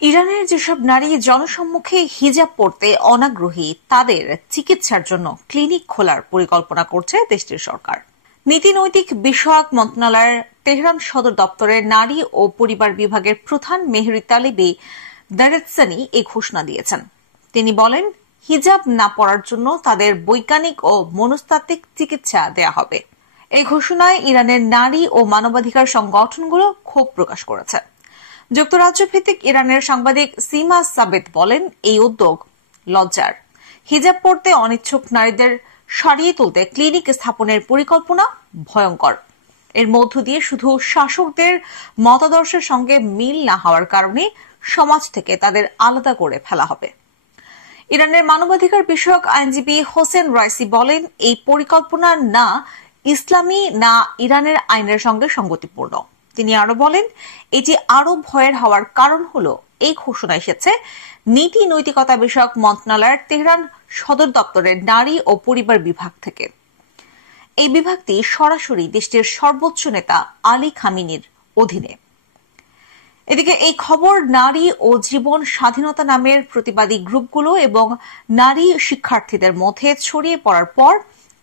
ইরানের যেসব নারী জনসম্মুখে হিজাব পরতে অনাগ্রহী তাদের চিকিৎসার জন্য ক্লিনিক খোলার পরিকল্পনা করছে দেশটির সরকার। নীতি নৈতিক বিষয়ক মন্ত্রণালয়ের তেহরান সদর দপ্তরের নারী ও পরিবার বিভাগের প্রধান মেহরি তালেবি দারেতসানি এই ঘোষণা দিয়েছেন। তিনি বলেন, হিজাব না পরার জন্য তাদের বৈজ্ঞানিক ও মনস্তাত্ত্বিক চিকিৎসা দেয়া হবে। এই ঘোষণায় ইরানের নারী ও মানবাধিকার সংগঠনগুলো ক্ষোভ প্রকাশ করেছে। যুক্তরাজ্য ভিত্তিক ইরানের সাংবাদিক সিমা সাবেদ বলেন, এই উদ্যোগ লজ্জার। হিজাব পরতে অনিচ্ছুক নারীদের সরিয়ে তুলতে ক্লিনিক স্থাপনের পরিকল্পনা ভয়ঙ্কর। এর মধ্য দিয়ে শুধু শাসকদের মতাদর্শের সঙ্গে মিল না হওয়ার কারণে সমাজ থেকে তাদের আলাদা করে ফেলা হবে। ইরানের মানবাধিকার বিষয়ক আইনজীবী হোসেন রাইসি বলেন, এই পরিকল্পনা না ইসলামী না ইরানের আইনের সঙ্গে সঙ্গতিপূর্ণ। তিনি আরো বলেন, এটি আরো ভয়ের হওয়ার কারণ হলো এই ঘোষণা এসেছে নীতি নৈতিকতা বিষয়ক মন্ত্রণালয়ের তেহরান সদর দপ্তরের নারী ও পরিবার বিভাগ থেকে। এই বিভাগটি সরাসরি দেশটির সর্বোচ্চ নেতা আলী খামিনির অধীনে। এদিকে এই খবর নারী ও জীবন স্বাধীনতা নামের প্রতিবাদী গ্রুপগুলো এবং নারী শিক্ষার্থীদের মধ্যে ছড়িয়ে পড়ার পর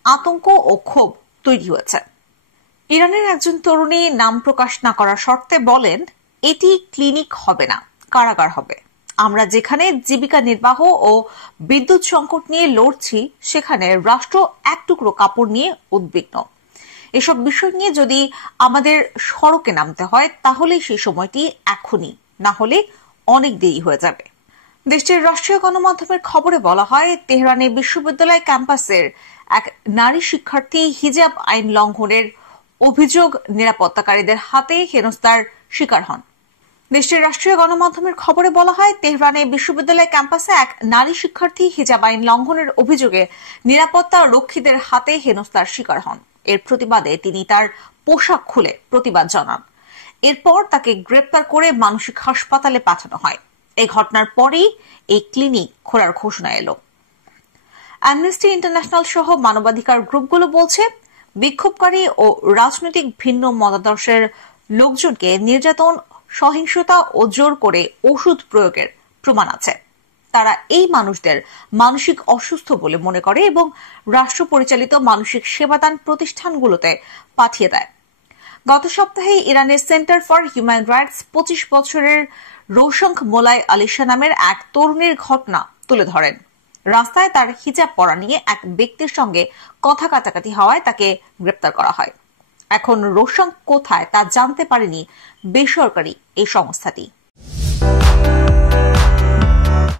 আতঙ্ক ও ক্ষোভ তৈরি হয়েছে। ইরানের একজন তরুণী নাম প্রকাশ না করার শর্তে বলেন, এটি ক্লিনিক হবে না, কারাগার হবে। আমরা যেখানে জীবিকা নির্বাহ ও বিদ্যুৎ সংকট নিয়ে লড়ছি, সেখানে রাষ্ট্র এক টুকরো কাপড় নিয়ে উদ্বিগ্ন। এসব বিষয় নিয়ে যদি আমাদের সড়কে নামতে হয়, তাহলে সেই সময়টি এখনই, না হলে অনেক দেরি হয়ে যাবে। দেশটির রাষ্ট্রীয় গণমাধ্যমের খবরে বলা হয়, তেহরানে বিশ্ববিদ্যালয় ক্যাম্পাসের এক নারী শিক্ষার্থী হিজাব আইন লঙ্ঘনের অভিযোগ নিরাপত্তাকারীদের হাতে হেনস্থার শিকার হন। দেশটির রাষ্ট্রীয় গণমাধ্যমের খবরে বলা হয়, তেহরানে বিশ্ববিদ্যালয় ক্যাম্পাসে এক নারী শিক্ষার্থী হিজাব আইন লঙ্ঘনের অভিযোগে নিরাপত্তা রক্ষীদের হাতে হেনস্থার শিকার হন। এর প্রতিবাদে তিনি তার পোশাক খুলে প্রতিবাদ জানান। এরপর তাকে গ্রেপ্তার করে মানসিক হাসপাতালে পাঠানো হয়। এই ঘটনার পরেই এই ক্লিনিক খোলার ঘোষণা এলো। অ্যামনেস্টি ইন্টারন্যাশনাল সহ মানবাধিকার গ্রুপগুলো বলছে, বিক্ষোভকারী ও রাজনৈতিক ভিন্ন মতাদর্শের লোকজনকে নির্যাতন, সহিংসতা ও জোর করে ওষুধ প্রয়োগের প্রমাণ আছে। তারা এই মানুষদের মানসিক অসুস্থ বলে মনে করে এবং রাষ্ট্র পরিচালিত মানসিক সেবাদান প্রতিষ্ঠানগুলোতে পাঠিয়ে দেয়। গত সপ্তাহে ইরানের সেন্টার ফর হিউম্যান রাইটস 25 বছরের রোশঙ্ক মোলাই আলিশা নামের এক তরুণীর ঘটনা তুলে ধরেন। রাস্তায় তার হিজাব পরা নিয়ে এক ব্যক্তির সঙ্গে কথা কাটাকাটি হওয়ায় তাকে গ্রেপ্তার করা হয়। এখন রোশঙ্ক কোথায় তা জানতে পারেনি বেসরকারি এই সংস্থাটি।